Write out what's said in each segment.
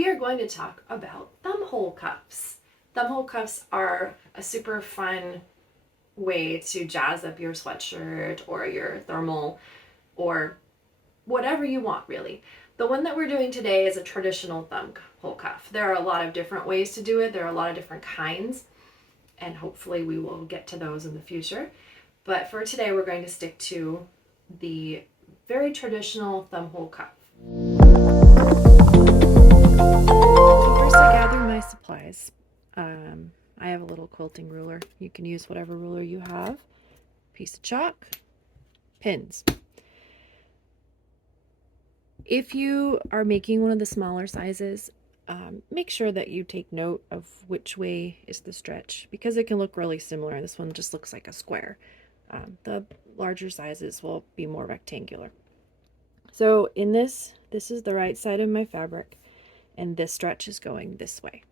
we are going to talk about thumbhole cuffs. Thumbhole cuffs are a super fun way to jazz up your sweatshirt or your thermal or whatever you want, really. The one that we're doing today is a traditional thumbhole cuff. There are a lot of different ways to do it. There are a lot of different kinds, and hopefully we will get to those in the future. But for today, we're going to stick to the very traditional thumbhole cuff. So first I gather my supplies. I have a little quilting ruler. You can use whatever ruler you have. Piece of chalk, pins. If you are making one of the smaller sizes, make sure that you take note of which way is the stretch, because it can look really similar. This one just looks like a square. The larger sizes will be more rectangular. So in this is the right side of my fabric, and this stretch is going this way.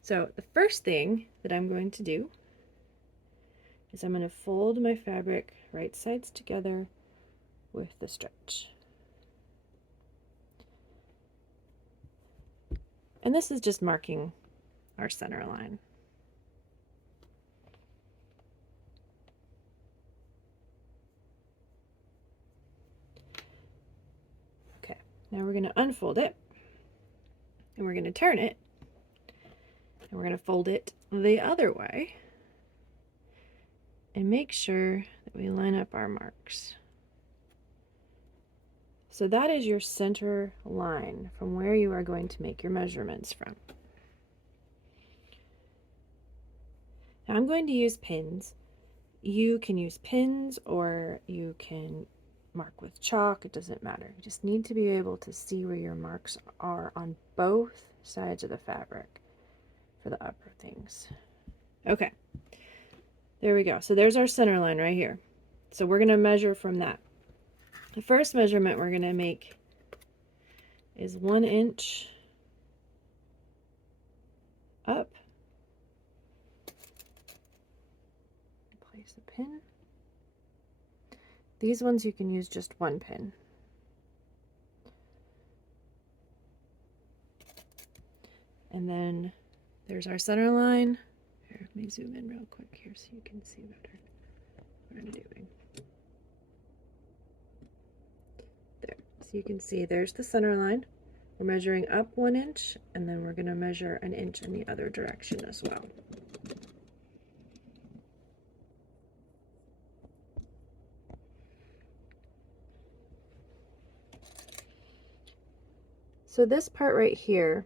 So the first thing that I'm going to do is I'm going to fold my fabric right sides together with the stretch. And this is just marking our center line. Okay, now we're going to unfold it, and we're going to turn it, and we're going to fold it the other way, and make sure that we line up our marks. So that is your center line from where you are going to make your measurements from. Now I'm going to use pins. You can use pins or you can mark with chalk. It doesn't matter. You just need to be able to see where your marks are on both sides of the fabric for the upper things. Okay, there we go. So there's our center line right here. So we're going to measure from that. The first measurement we're going to make is 1 inch up. Place a pin. These ones you can use just one pin. And then there's our center line. Here, let me zoom in real quick here so you can see better what I'm doing. There, so you can see there's the center line. We're measuring up 1 inch, and then we're going to measure 1 inch in the other direction as well. So this part right here,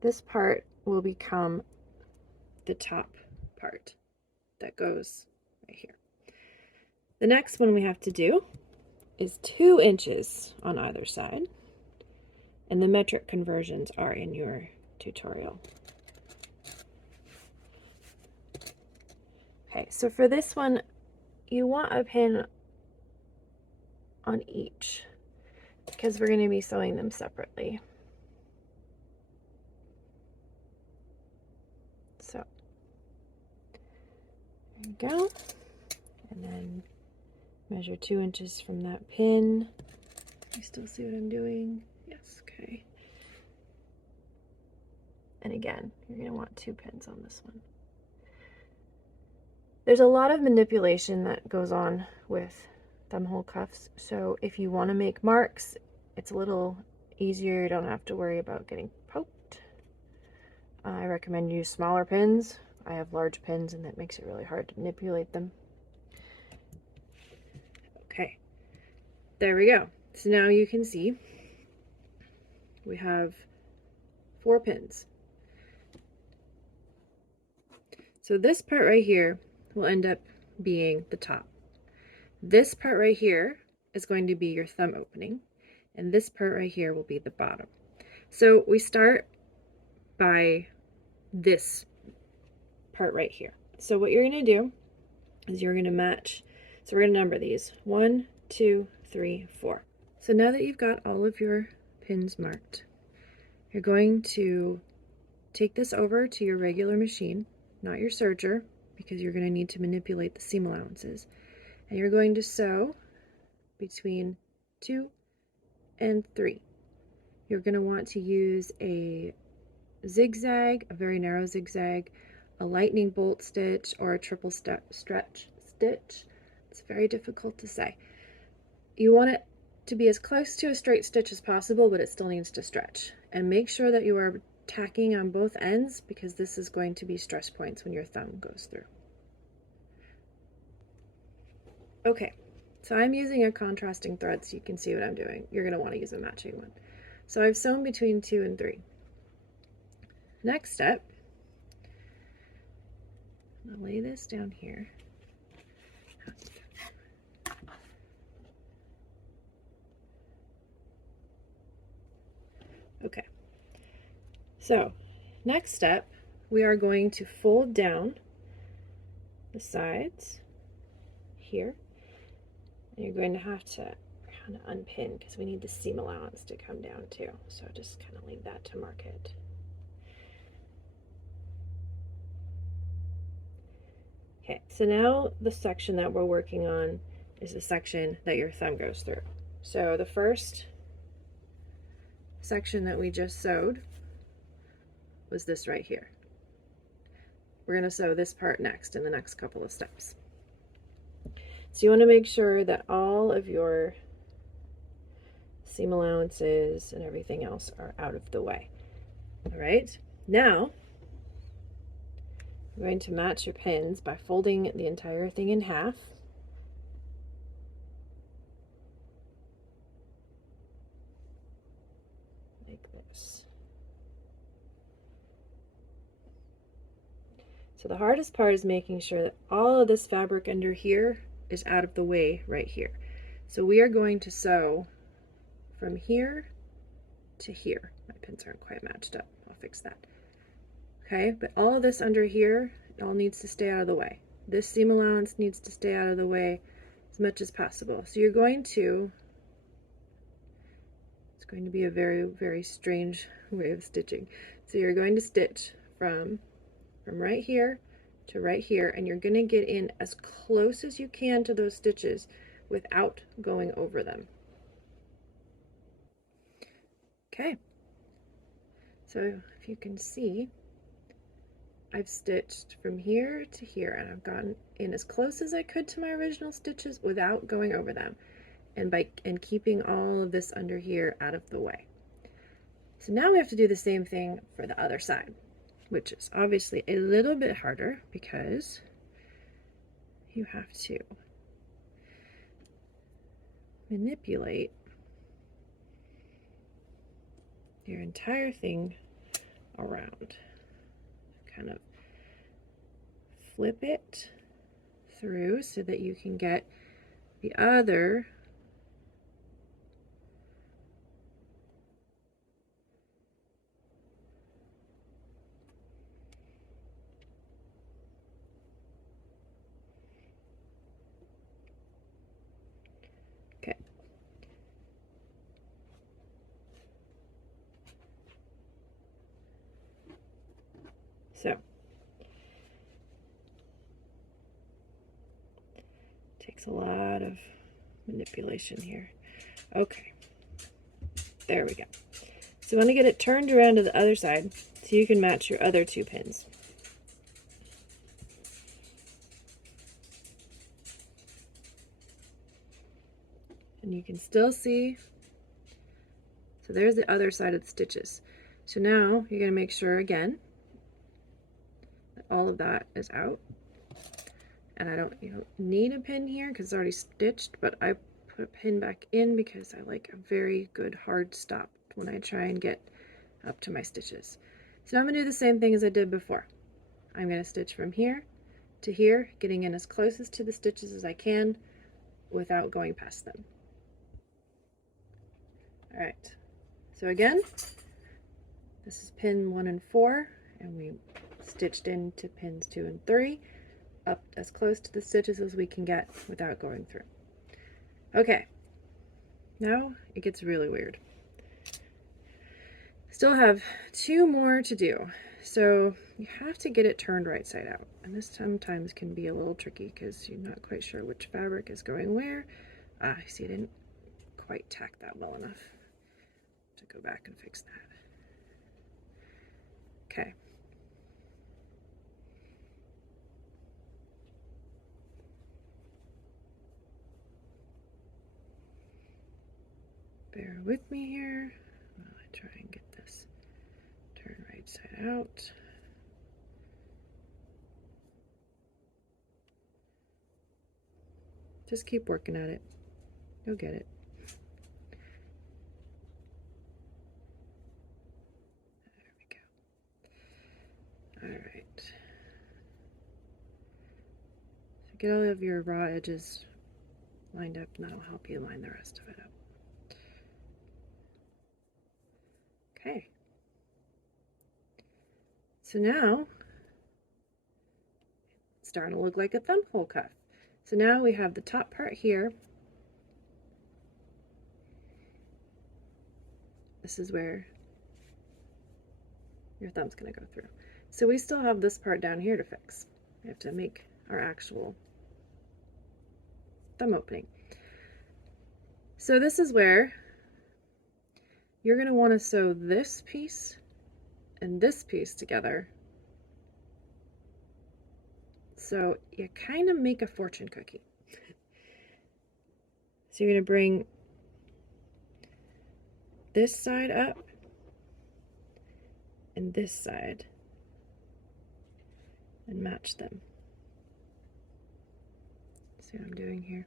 this part will become the top part that goes right here. The next one we have to do is 2 inches on either side, and the metric conversions are in your tutorial. Okay, so for this one, you want a pin on each because we're going to be sewing them separately. So there you go, and then measure 2 inches from that pin. You still see what I'm doing? Yes, okay. And again, you're going to want 2 pins on this one. There's a lot of manipulation that goes on with thumbhole cuffs, so if you want to make marks, it's a little easier. You don't have to worry about getting poked. I recommend you use smaller pins. I have large pins, and that makes it really hard to manipulate them. Okay, there we go. So now you can see we have 4 pins. So this part right here will end up being the top. This part right here is going to be your thumb opening, and this part right here will be the bottom. So we start by this part right here. So what you're going to do is you're going to match. So we're going to number these 1, 2, 3, 4. So now that you've got all of your pins marked, you're going to take this over to your regular machine, not your serger, because you're going to need to manipulate the seam allowances. And you're going to sew between 2 and 3. you're going to want to use a zigzag, a very narrow zigzag, a lightning bolt stitch, or a triple stretch stitch. It's very difficult to say. You want it to be as close to a straight stitch as possible, but it still needs to stretch. And make sure that you are tacking on both ends, because this is going to be stress points when your thumb goes through. Okay, so I'm using a contrasting thread so you can see what I'm doing. You're going to want to use a matching one. So I've sewn between 2 and 3. Next step, I'll lay this down here. Okay, so next step, we are going to fold down the sides here, and you're going to have to kind of unpin because we need the seam allowance to come down too. So just kind of leave that to mark it. Okay, so now the section that we're working on is the section that your thumb goes through. So the first section that we just sewed was this right here. We're going to sew this part next in the next couple of steps. So you want to make sure that all of your seam allowances and everything else are out of the way. All right, now you're going to match your pins by folding the entire thing in half. Like this. So the hardest part is making sure that all of this fabric under here is out of the way right here. So we are going to sew from here to here. My pins aren't quite matched up. I'll fix that. Okay, but all of this under here, it all needs to stay out of the way. This seam allowance needs to stay out of the way as much as possible. So you're going to, it's going to be a very, very strange way of stitching. So you're going to stitch from right here to right here, and you're going to get in as close as you can to those stitches without going over them. Okay, so if you can see, I've stitched from here to here, and I've gotten in as close as I could to my original stitches without going over them, and keeping all of this under here out of the way. So now we have to do the same thing for the other side, which is obviously a little bit harder because you have to manipulate your entire thing around. Kind of flip it through so that you can get the other okay. So takes a lot of manipulation here. Okay, there we go. So you want to get it turned around to the other side so you can match your other 2 pins. And you can still see, so there's the other side of the stitches. So now you're going to make sure again that all of that is out. And I don't, need a pin here because it's already stitched, but I put a pin back in because I like a very good hard stop when I try and get up to my stitches. So I'm going to do the same thing as I did before. I'm going to stitch from here to here, getting in as close to the stitches as I can without going past them. All right, so again, this is pin 1 and 4, and we stitched into pins 2 and 3, up as close to the stitches as we can get without going through. Okay, now it gets really weird. Still have 2 more to do. So you have to get it turned right side out. And this sometimes can be a little tricky because you're not quite sure which fabric is going where. I see I didn't quite tack that well enough. to go back and fix that. Okay. Bear with me here while I try and get this turned right side out. Just keep working at it. You'll get it. There we go. All right. So get all of your raw edges lined up, and that'll help you line the rest of it up. Okay. So now it's starting to look like a thumbhole cuff. So now we have the top part here. This is where your thumb's going to go through. So we still have this part down here to fix. We have to make our actual thumb opening. So this is where you're going to want to sew this piece and this piece together. So you kind of make a fortune cookie. So you're going to bring this side up and this side and match them. See what I'm doing here?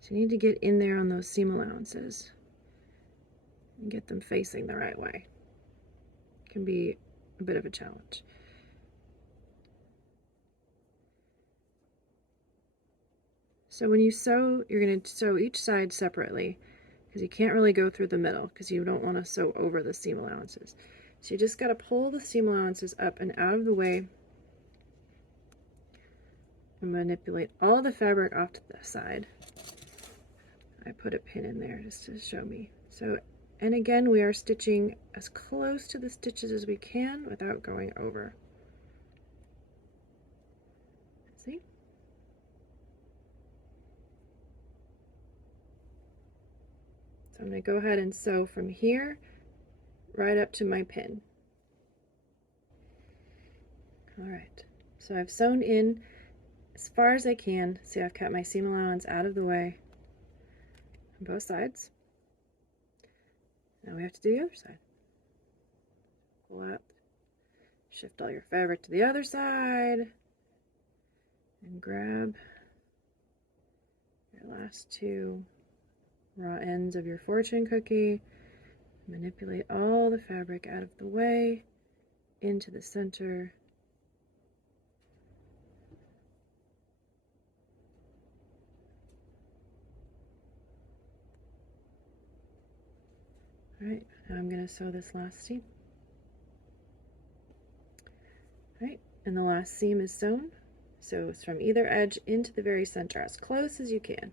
So you need to get in there on those seam allowances and get them facing the right way. It can be a bit of a challenge. So when you sew, you're going to sew each side separately because you can't really go through the middle because you don't want to sew over the seam allowances. So you just got to pull the seam allowances up and out of the way and manipulate all the fabric off to the side. I put a pin in there just to show me. So, and again, we are stitching as close to the stitches as we can without going over. See? So I'm going to go ahead and sew from here right up to my pin. All right, so I've sewn in as far as I can. See, I've kept my seam allowance out of the way on both sides. Now we have to do the other side. Pull out, shift all your fabric to the other side, and grab your last two raw ends of your fortune cookie. Manipulate all the fabric out of the way into the center. All right, now I'm going to sew this last seam. All right, and the last seam is sewn. So it's from either edge into the very center, as close as you can.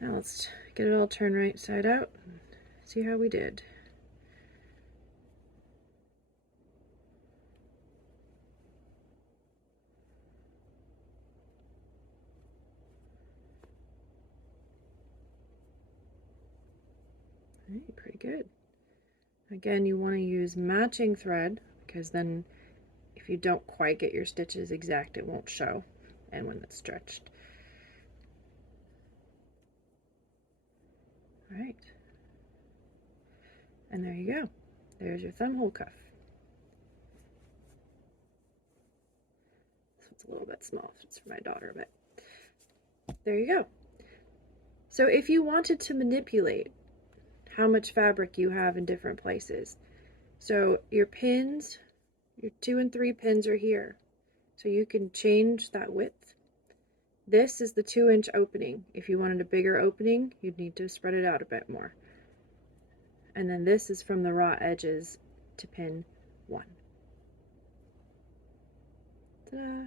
Now let's get it all turned right side out and see how we did. All right, pretty good. Again, you want to use matching thread because then if you don't quite get your stitches exact, it won't show, and when it's stretched. All right, and there you go. There's your thumbhole cuff. So it's a little bit small. It's for my daughter, but there you go. So if you wanted to manipulate how much fabric you have in different places, so your pins, your 2 and 3 pins are here, so you can change that width. This is the 2-inch opening. If you wanted a bigger opening, you'd need to spread it out a bit more. And then this is from the raw edges to pin 1. Ta-da!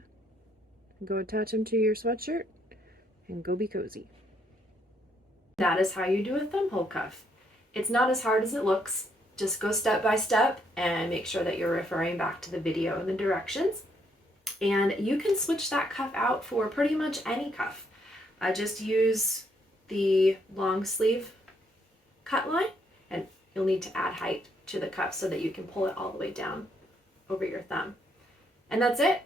Go attach them to your sweatshirt and go be cozy. That is how you do a thumbhole cuff. It's not as hard as it looks. Just go step by step and make sure that you're referring back to the video and the directions. And you can switch that cuff out for pretty much any cuff. Just use the long sleeve cut line and you'll need to add height to the cuff so that you can pull it all the way down over your thumb. And that's it.